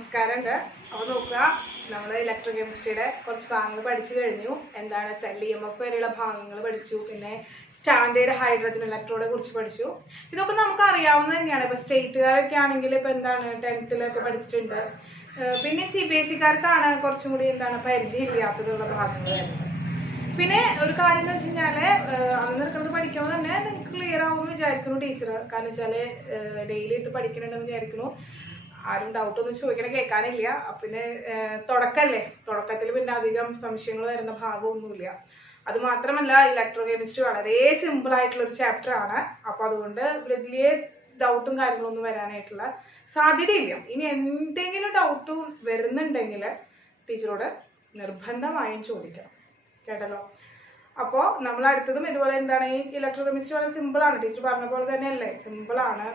നമസ്കാരമുണ്ട്. അപ്പോൾ നോക്കുക, നമ്മൾ ഇലക്ട്രോ കെമിസ്ട്രിയുടെ കുറച്ച് ഭാഗങ്ങൾ പഠിച്ചു കഴിഞ്ഞു. എന്താണ് സെൽ EMF വരെയുള്ള ഭാഗങ്ങൾ പഠിച്ചു. പിന്നെ സ്റ്റാൻഡേർഡ് ഹൈഡ്രജൻ ഇലക്ട്രോഡെ കുറിച്ച് പഠിച്ചു. ഇതൊക്കെ നമുക്ക് അറിയാവുന്നത് തന്നെയാണ്. ഇപ്പോൾ സ്റ്റേറ്റുകാരൊക്കെ ആണെങ്കിൽ ഇപ്പോൾ എന്താണ് 10th പഠിച്ചിട്ടുണ്ട്. പിന്നെ CBSE-കാർക്കാണ് കുറച്ചും കൂടി എന്താണ് പരിചയമില്ലാത്തതുള്ള ഭാഗങ്ങൾ വരുന്നത്. പിന്നെ ഒരു കാര്യം എന്ന് വെച്ച് കഴിഞ്ഞാൽ അന്ന് നിൽക്കുന്നത് പഠിക്കുമ്പോൾ തന്നെ നിങ്ങൾക്ക് ക്ലിയർ ആവുമെന്ന് വിചാരിക്കുന്നു ടീച്ചർ. കാരണം വെച്ചാൽ ഡെയിലി ഇട്ട് പഠിക്കണമെന്ന് വിചാരിക്കുന്നു. ആരും ഡൗട്ടൊന്നും ചോദിക്കണ കേൾക്കാനില്ല. പിന്നെ തുടക്കമല്ലേ, തുടക്കത്തിൽ പിന്നെ അധികം സംശയങ്ങൾ വരുന്ന ഭാഗമൊന്നുമില്ല. അത് മാത്രമല്ല, ഇലക്ട്രോ കെമിസ്ട്രി വളരെ സിമ്പിൾ ആയിട്ടുള്ള ഒരു ചാപ്റ്റർ ആണ്. അപ്പോൾ അതുകൊണ്ട് വലിയ ഡൗട്ടും കാര്യങ്ങളൊന്നും വരാനായിട്ടുള്ള സാധ്യതയില്ല. ഇനി എന്തെങ്കിലും ഡൗട്ട് വരുന്നുണ്ടെങ്കിൽ ടീച്ചറോട് നിർബന്ധമായും ചോദിക്കണം, കേട്ടല്ലോ. അപ്പോൾ നമ്മൾ അടുത്തതും ഇതുപോലെ എന്താണ്, ഈ ഇലക്ട്രോ കെമിസ്ട്രി വളരെ സിമ്പിളാണ്. ടീച്ചർ പറഞ്ഞ പോലെ തന്നെയല്ലേ, സിമ്പിളാണ്.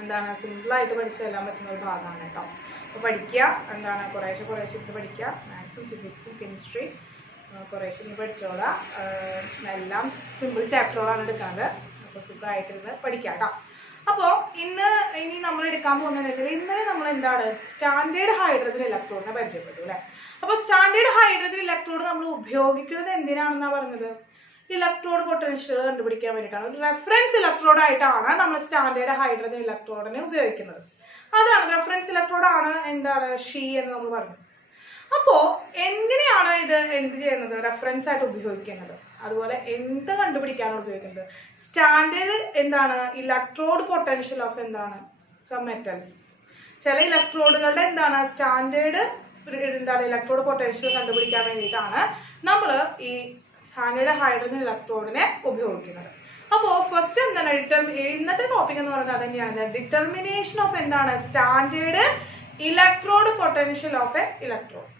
എന്താണ് സിമ്പിളായിട്ട് പഠിച്ചെല്ലാൻ പറ്റുന്ന ഒരു ഭാഗമാണ് കേട്ടോ. അപ്പോൾ പഠിക്കുക, എന്താണ് കുറേശ്ശെ ഇത് പഠിക്കുക. മാത്സും ഫിസിക്സും കെമിസ്ട്രി കുറേശ്ശെ നീ പഠിച്ചോളാം. എല്ലാം സിമ്പിൾ ചാപ്റ്ററുകളാണ് എടുക്കുന്നത്. അപ്പോൾ സുഖമായിട്ടിരുന്ന് പഠിക്കാം കേട്ടോ. അപ്പോൾ ഇനി നമ്മൾ എടുക്കാൻ പോകുന്നതെന്ന് വെച്ചാൽ, ഇന്നലെ നമ്മൾ എന്താണ് സ്റ്റാൻഡേർഡ് ഹൈഡ്രജൻ ഇലക്ട്രോഡിനെ പരിചയപ്പെട്ടു അല്ലേ. അപ്പോൾ സ്റ്റാൻഡേർഡ് ഹൈഡ്രജൻ ഇലക്ട്രോഡ് നമ്മൾ ഉപയോഗിക്കുന്നത് എന്തിനാണെന്നാണ് പറഞ്ഞത്? ഇലക്ട്രോഡ് പൊട്ടൻഷ്യൽ കണ്ടുപിടിക്കാൻ വേണ്ടിയിട്ടാണ്. ഒരു റെഫറൻസ് ഇലക്ട്രോഡ് ആയിട്ടാണ് നമ്മൾ സ്റ്റാൻഡേർഡ് ഹൈഡ്രജൻ ഇലക്ട്രോഡിനെ ഉപയോഗിക്കുന്നത്. അതാണ് റെഫറൻസ് ഇലക്ട്രോഡാണ് എന്താണ് ഷീ എന്ന് നമ്മൾ പറഞ്ഞത്. അപ്പോൾ എങ്ങനെയാണ് ഇത് ചെയ്യുന്നത്? റെഫറൻസ് ആയിട്ട് ഉപയോഗിക്കുന്നത്. അതുപോലെ എന്ത് കണ്ടുപിടിക്കാനാണ് ഉപയോഗിക്കുന്നത്? സ്റ്റാൻഡേർഡ് എന്താണ് ഇലക്ട്രോഡ് പൊട്ടൻഷ്യൽ ഓഫ് എന്താണ് സം മെറ്റൽസ്. ചില ഇലക്ട്രോഡുകളുടെ എന്താണ് സ്റ്റാൻഡേർഡ് ഇലക്ട്രോഡ് പൊട്ടൻഷ്യൽ കണ്ടുപിടിക്കാൻ വേണ്ടിയിട്ടാണ് നമ്മൾ ഈ സ്റ്റാൻഡേർഡ് ഹൈഡ്രജൻ ഇലക്ട്രോഡിനെ ഉപയോഗിക്കുന്നത്. അപ്പോൾ ഫസ്റ്റ് എന്താണ് ഇന്നത്തെ ടോപ്പിക് എന്ന് പറയുന്നത് അത് തന്നെയാണ്, ഡിറ്റർമിനേഷൻ ഓഫ് എന്താണ് standard electrode potential of A electrode.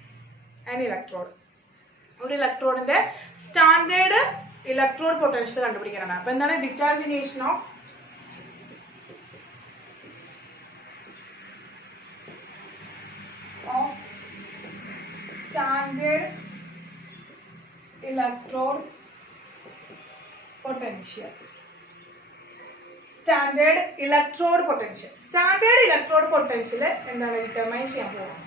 ഒരു ഇലക്ട്രോഡിന്റെ സ്റ്റാൻഡേർഡ് ഇലക്ട്രോഡ് പൊട്ടൻഷ്യൽ കണ്ടുപിടിക്കാനാണ്. അപ്പൊ എന്താണ് determination of standard electrode potential. Standard electrode potential എന്താണ് ഡിറ്റർമൈൻ ചെയ്യാൻ പോകുന്നത്.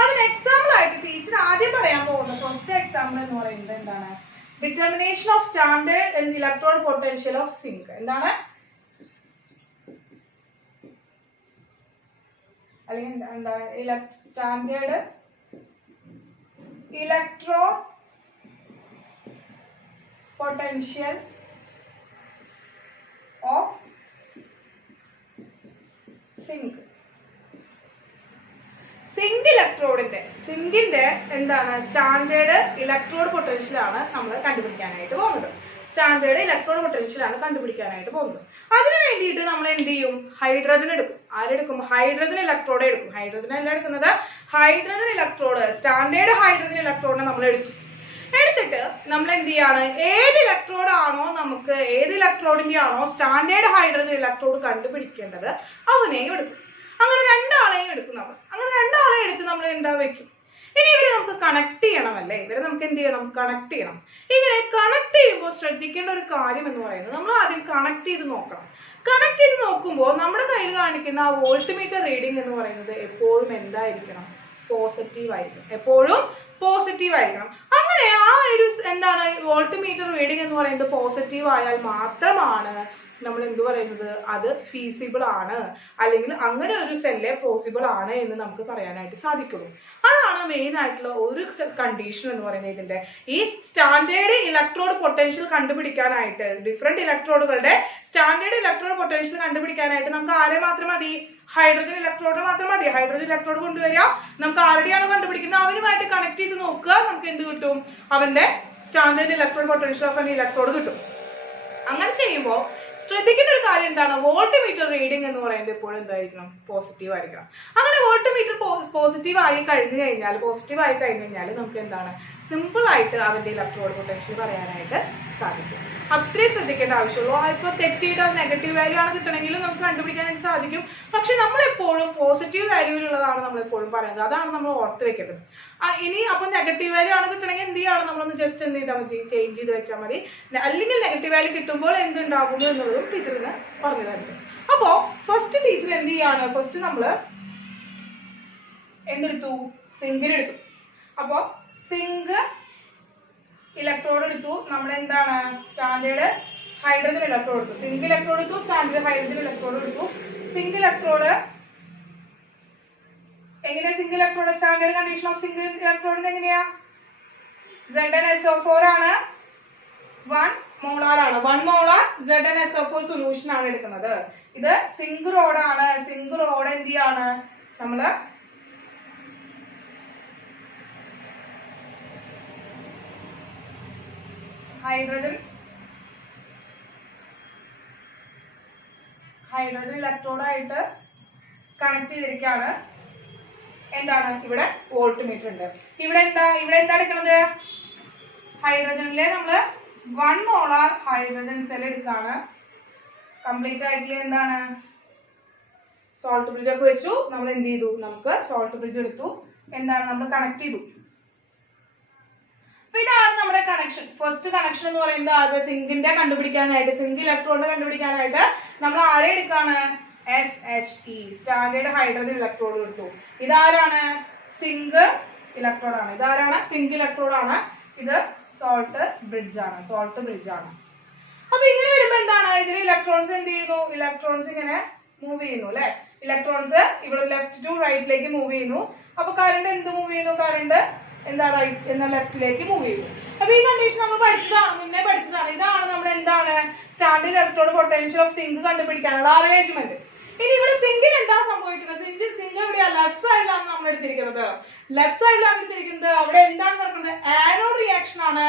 അതിന് എക്സാമ്പിൾ ആയിട്ട് ടീച്ചർ ആദ്യം പറയാൻ പോകുന്ന ഫസ്റ്റ് എക്സാമ്പിൾ എന്ന് പറയുന്നത് എന്താണ്, determination of standard electrode potential of zinc. എന്താണ് അല്ലെങ്കിൽ എന്താണ് standard electrode potential of zinc. സിങ്കിന്റെ എന്താണ് സ്റ്റാൻഡേർഡ് ഇലക്ട്രോഡ് പൊട്ടൻഷ്യൽ ആണ് നമ്മൾ കണ്ടുപിടിക്കാനായിട്ട് പോകുന്നത്. അതിനു വേണ്ടിയിട്ട് നമ്മൾ എന്ത് ചെയ്യും? ഹൈഡ്രജൻ എടുക്കും. ആരെടുക്കും? ഹൈഡ്രജൻ ഇലക്ട്രോഡ് എടുക്കും. ഹൈഡ്രജൻ അല്ല എടുക്കുന്നത്, ഹൈഡ്രജൻ ഇലക്ട്രോഡ് സ്റ്റാൻഡേർഡ് ഹൈഡ്രജൻ ഇലക്ട്രോഡിനെ നമ്മൾ എടുത്തിട്ട് നമ്മൾ എന്ത് ചെയ്യാണ്, ഏത് ഇലക്ട്രോഡിന്റെ ആണോ സ്റ്റാൻഡേർഡ് ഹൈഡ്രജൻ ഇലക്ട്രോഡ് കണ്ടുപിടിക്കേണ്ടത് അവനെയും എടുക്കും. അങ്ങനെ രണ്ടാളെയും എടുക്കും നമ്മൾ. അങ്ങനെ രണ്ടാളെ എടുത്ത് നമ്മൾ എന്താ വെക്കും? ഇനി ഇവരെ നമുക്ക് കണക്ട് ചെയ്യണമല്ലേ, ഇവരെ നമുക്ക് എന്ത് ചെയ്യണം? കണക്ട് ചെയ്യണം. ഇങ്ങനെ കണക്ട് ചെയ്യുമ്പോൾ ശ്രദ്ധിക്കേണ്ട ഒരു കാര്യം എന്ന് പറയുന്നത്, നമ്മൾ ആദ്യം കണക്ട് ചെയ്ത് നോക്കണം. കണക്ട് ചെയ്ത് നോക്കുമ്പോൾ നമ്മുടെ കയ്യിൽ കാണിക്കുന്ന ആ വോൾട്ട്മീറ്റർ റീഡിംഗ് എന്ന് പറയുന്നത് എപ്പോഴും എന്തായിരിക്കണം? പോസിറ്റീവ് ആയിരിക്കണം. അങ്ങനെ ആ ഒരു എന്താണ് വോൾട്ട്മീറ്റർ റീഡിംഗ് എന്ന് പറയുന്നത് പോസിറ്റീവ് ആയാൽ മാത്രമാണ് നമ്മൾ എന്ത് പറയുന്നത്, അത് ഫീസിബിൾ ആണ്, അല്ലെങ്കിൽ അങ്ങനെ ഒരു സെല്ല് പോസിബിൾ ആണ് എന്ന് നമുക്ക് പറയാനായിട്ട് സാധിക്കുള്ളൂ. അതാണ് മെയിൻ ആയിട്ടുള്ള ഒരു കണ്ടീഷൻ എന്ന് പറയുന്നത്. ഇതിന്റെ ഈ സ്റ്റാൻഡേർഡ് ഇലക്ട്രോഡ് പൊട്ടൻഷ്യൽ കണ്ടുപിടിക്കാനായിട്ട്, ഡിഫറെന്റ് ഇലക്ട്രോഡുകളുടെ സ്റ്റാൻഡേർഡ് ഇലക്ട്രോഡ് പൊട്ടൻഷ്യൽ കണ്ടുപിടിക്കാനായിട്ട് നമുക്ക് ആരെ മാത്രം മതി? ഹൈഡ്രജൻ ഇലക്ട്രോഡ് മാത്രം മതി. ഹൈഡ്രജൻ ഇലക്ട്രോഡ് കൊണ്ടുവരിക, നമുക്ക് ആരുടെയാണ് കണ്ടുപിടിക്കുന്നത് അവനുമായിട്ട് കണക്ട് ചെയ്ത് നോക്കുക, നമുക്ക് എന്ത് കിട്ടും? അവന്റെ standard electrode potential of electrode കിട്ടും. അങ്ങനെ ചെയ്യുമ്പോൾ ശ്രദ്ധിക്കേണ്ട ഒരു കാര്യം എന്താണ്, വോൾട്ട്മീറ്റർ റീഡിംഗ് എന്ന് പറയുന്നത് എപ്പോഴും എന്തായിരിക്കണം? പോസിറ്റീവ് ആയിരിക്കണം. അങ്ങനെ വോൾട്ട്മീറ്റർ പോസിറ്റീവ് ആയി കഴിഞ്ഞു കഴിഞ്ഞാൽ നമുക്ക് എന്താണ് സിമ്പിൾ ആയിട്ട് അവന്റെ ഇലക്ട്രോഡ് പൊട്ടൻഷ്യൽ പറയാനായിട്ട് സാധിക്കും. അത്രയും ശ്രദ്ധിക്കേണ്ട ആവശ്യമുള്ളൂ. ഇപ്പോൾ തെറ്റിയിട്ട് നെഗറ്റീവ് വാല്യൂ ആണ് കിട്ടണമെങ്കിൽ നമുക്ക് കണ്ടുപിടിക്കാനായിട്ട് സാധിക്കും. പക്ഷെ നമ്മളെപ്പോഴും പോസിറ്റീവ് വാല്യൂവിലുള്ളതാണ് നമ്മളെപ്പോഴും പറയുന്നത്. അതാണ് നമ്മൾ ഓർത്ത് വെക്കേണ്ടത്. ഇനി അപ്പൊ നെഗറ്റീവ് വാല്യൂ ആണ് കിട്ടണമെങ്കിൽ എന്ത് ചെയ്യാണ്? നമ്മളൊന്ന് ജസ്റ്റ് എന്ത് ചെയ്താൽ മതി? ചേഞ്ച് ചെയ്ത് വെച്ചാൽ മതി. അല്ലെങ്കിൽ നെഗറ്റീവ് വാല്യൂ കിട്ടുമ്പോൾ എന്തുണ്ടാകും എന്നുള്ളതും ടീച്ചറിന് പറഞ്ഞു തരുന്നു. അപ്പോ ഫസ്റ്റ് ടീച്ചർ എന്ത് ചെയ്യാണ്? ഫസ്റ്റ് നമ്മള് എന്തെടുത്തു? സിങ്കിനെടുത്തു. അപ്പോൾ സിങ്ക് ഇലക്ട്രോഡ് എടുത്തു. നമ്മുടെ എന്താണ് സ്റ്റാൻഡേർഡ് ഹൈഡ്രജൻ ഇലക്ട്രോഡ് എടുത്തു. സിങ്ക് ഇലക്ട്രോഡ് എടുത്തു, സ്റ്റാൻഡേർഡ് ഹൈഡ്രജൻ ഇലക്ട്രോഡ് എടുത്തു. സിങ്ക് ഇലക്ട്രോഡ് എങ്ങനെയാ? Zinc electrode standard condition of zinc ഇലക്ട്രോഡിന് എങ്ങനെയാ? ZnSO4 ആണ്, 1 മോളാർ ആണ്. 1 മോളാർ ZnSO4 സൊല്യൂഷൻ ആണ് എടുക്കുന്നത്. ഇത് സിങ്ക് റോഡ് ആണ്. സിങ്ക് റോഡ് എന്ത് ചെയ്യാണ്? നമ്മള് ഹൈഡ്രജൻ ഇലക്ട്രോഡായിട്ട് കണക്ട് ചെയ്തിരിക്കുകയാണ്. എന്താണ്? ഇവിടെ വോൾട്ട് മീറ്റർ ഉണ്ട്. ഇവിടെ എന്താ എടുക്കുന്നത്? ഹൈഡ്രജനിലെ നമ്മള് 1 മോളാർ ഹൈഡ്രജൻ സെൽ എടുക്കാണ്. കംപ്ലീറ്റ് ആയിട്ടുള്ള എന്താണ്? സോൾട്ട് ബ്രിഡ്ജ് ഒക്കെ വെച്ചു. നമ്മൾ എന്ത് ചെയ്തു? നമുക്ക് സോൾട്ട് ബ്രിഡ്ജ് എടുത്തു. എന്താണ്? നമ്മൾ കണക്ട് ചെയ്തു. അപ്പൊ ഇതാണ് നമ്മുടെ കണക്ഷൻ. ഫസ്റ്റ് കണക്ഷൻ എന്ന് പറയുന്നത് ആകെ സിങ്കിന്റെ കണ്ടുപിടിക്കാനായിട്ട്, സിങ്ക് ഇലക്ട്രോഡ് കണ്ടുപിടിക്കാനായിട്ട് നമ്മൾ ആരെ എടുക്കാണ്? SHE സ്റ്റാൻഡേർഡ് ഹൈഡ്രജൻ ഇലക്ട്രോഡ് എടുത്തു. ഇതാരാണ്? സിങ്ക് ഇലക്ട്രോഡ് ആണ്. ഇതാരാണ്? സിങ്ക് ഇലക്ട്രോഡ് ആണ്. ഇത് സോൾട്ട് ബ്രിഡ്ജ് ആണ്. അപ്പൊ ഇങ്ങനെ വരുമ്പോ എന്താണ്? ഇതിൽ ഇലക്ട്രോൺസ് എന്ത് ചെയ്യുന്നു? ഇലക്ട്രോൺസ് ഇങ്ങനെ മൂവ് ചെയ്യുന്നു അല്ലെ? ഇലക്ട്രോൺസ് ഇവിടെ ലെഫ്റ്റ് ടു റൈറ്റിലേക്ക് മൂവ് ചെയ്യുന്നു. അപ്പൊ കറണ്ട് എന്ത് മൂവ് ചെയ്യുന്നു? കറണ്ട് എന്താ റൈറ്റ് എന്ന ലെഫ്റ്റിലേക്ക് മൂവ് ചെയ്യുന്നു. അപ്പൊ ഈ കണ്ടീഷൻ നമ്മൾ മുന്നേ പഠിച്ചതാണ്. ഇതാണ് നമ്മൾ എന്താണ് standard electrode potential of zinc കണ്ടുപിടിക്കാനുള്ള അറേഞ്ച്മെന്റ്. ഇനി ഇവിടെ സിങ്കിന് എന്താ സംഭവിക്കുന്നത്? സിങ്ക് എവിടെയാ? ലെഫ്റ്റ് സൈഡിലാണ് നമ്മൾ എടുത്തിരിക്കുന്നത്. അവിടെ എന്താണ് നടക്കുന്നത്? ആനോഡ് റിയാക്ഷൻ ആണ്,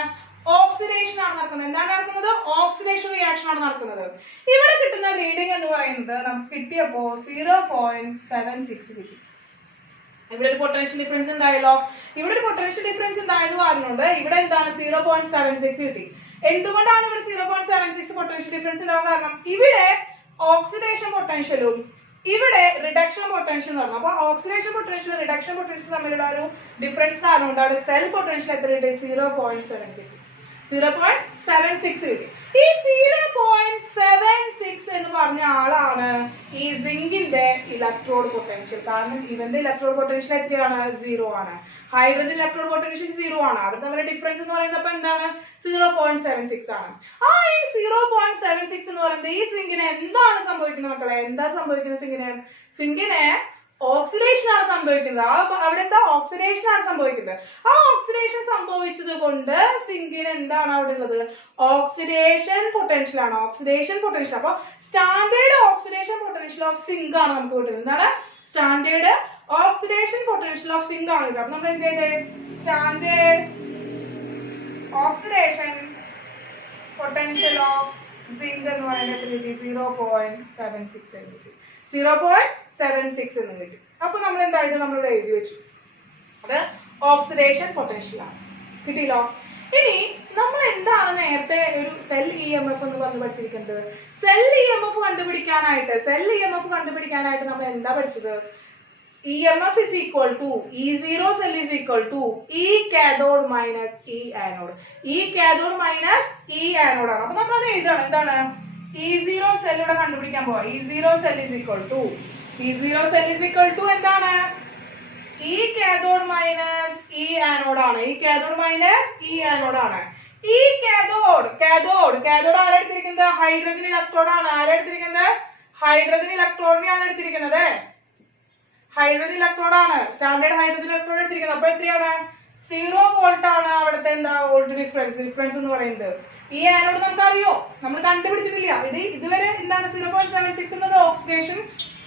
ഓക്സിഡേഷൻ ആണ് നടക്കുന്നത്. എന്താണ് നടക്കുന്നത്? ഓക്സിഡേഷൻ റിയാക്ഷൻ ആണ് നടക്കുന്നത്. ഇവിടെ കിട്ടുന്ന റീഡിംഗ് എന്ന് പറയുന്നത് നമുക്ക് കിട്ടിയപ്പോ 0.76 കിട്ടി. ഇവിടെ ഒരു പൊട്ടൻഷ്യൽ ഡിഫറൻസ് ഉണ്ടായല്ലോ. ഉണ്ടായത് കാരണമുണ്ട് ഇവിടെ എന്താണ് 0.76 കിട്ടി. എന്തുകൊണ്ടാണ് ഇവിടെ 0.76 പൊട്ടൻഷ്യൽ ഡിഫറൻസ് ഉണ്ടാവാൻ കാരണം? ഇവിടെ ഓക്സിഡേഷൻ പൊട്ടൻഷ്യലും ഇവിടെ റിഡക്ഷൻ പൊട്ടൻഷ്യൽ പറഞ്ഞു. അപ്പൊ ഓക്സിഡേഷൻ പൊട്ടൻഷ്യൽ റിഡക്ഷൻ പൊട്ടൻഷ്യൽ തമ്മിലുള്ള ഒരു ഡിഫറൻസ് കാരണം അവിടെ സെൽ പൊട്ടൻഷ്യൽ എത്ര കിട്ടി? 0.76 കിട്ടി. ഈ 0.76 എന്ന് പറഞ്ഞ ആളാണ് ഈ സിങ്കിന്റെ ഇലക്ട്രോഡ് പൊട്ടൻഷ്യൽ. കാരണം ഇവന്റെ ഇലക്ട്രോഡ് പൊട്ടൻഷ്യൽ എത്രയാണ്? 0 ആണ്. ഹൈഡ്രജൻ ഇലക്ട്രോഡ് പൊട്ടൻഷ്യൽ 0 ആണ്. അവർ തമ്മിലുള്ള ഡിഫറൻസ് എന്ന് പറയുന്നത് എന്താണ്? 0.76 ആണ്. ആ ഈ 0.76 എന്ന് പറയുന്നത് ഈ സിങ്കിന് എന്താണ് സംഭവിക്കുന്നത് മക്കളെ? എന്താ സംഭവിക്കുന്നത്? സിങ്കിന് ഓക്സിഡേഷൻ ആണ് സംഭവിക്കുന്നത്. അവിടെ എന്താ? ഓക്സിഡേഷൻ ആണ് സംഭവിക്കുന്നത്. ആ ഓക്സിഡേഷൻ സംഭവിച്ചത് കൊണ്ട് സിങ്കിന് എന്താണ് അവിടെ ഉള്ളത്? ഓക്സിഡേഷൻ പൊട്ടൻഷ്യൽ ആണ്. അപ്പൊ standard oxidation potential of zinc ആണ് നമുക്ക് കിട്ടുന്നത്. എന്താണ്? Standard oxidation potential of zinc ആണ് കിട്ടുന്നത്. അപ്പൊ നമ്മൾ എന്ത് ചെയ്തേ? Standard oxidation potential of zinc എന്ന് പറയുന്നത് 0.76 എന്ന് കിട്ടി. അപ്പൊ നമ്മൾ എന്തായാലും നമ്മളിവിടെ എഴുതി വെച്ചു. അത് ഓക്സിഡേഷൻ പൊട്ടൻഷ്യൽ ആണ്. കിട്ടിയല്ലോ. ഇനി നമ്മൾ എന്താണ് നേരത്തെ ഒരു സെൽ EMF എന്ന് പറഞ്ഞ് പഠിച്ചിരിക്കുന്നത്? സെൽ EMF കണ്ടുപിടിക്കാനായിട്ട് നമ്മൾ എന്താ പഠിച്ചത്? EMF is equal to E0 cell is equal to E cathode minus E anode. E cathode minus E anode ആണ്. അപ്പൊ നമ്മൾ അത് എഴുതണം. എന്താണ്? E0 cell ഇവിടെ കണ്ടുപിടിക്കാൻ പോവാ. E0 cell is equal to എന്താണ്? E cathode minus E anode ആണ്. E cathode ആണ്. E cathode ആരെടുത്തിരിക്കുന്നത്? ഹൈഡ്രജൻ ഇലക്ട്രോഡ് ആണ്. ആരെടുത്തിരിക്കുന്നത്? ഹൈഡ്രജൻ ഇലക്ട്രോഡിനെയാണ് എടുത്തിരിക്കുന്നത്. സ്റ്റാൻഡേർഡ് ഹൈഡ്രജൻ ഇലക്ട്രോഡ് എടുത്തിരിക്കുന്നത്. അപ്പൊ എത്രയാണ്? 0 വോൾട്ട് ആണ് അവിടുത്തെ എന്താ വോൾട്ട് ഡിഫറൻസ് എന്ന് പറയുന്നത്. ഈ ആനോഡ് നമുക്കറിയോ? നമ്മൾ കണ്ടുപിടിച്ചിട്ടില്ല. ഇതുവരെ എന്താണ് 0.76 എന്നത് ഓക്സിഡേഷൻ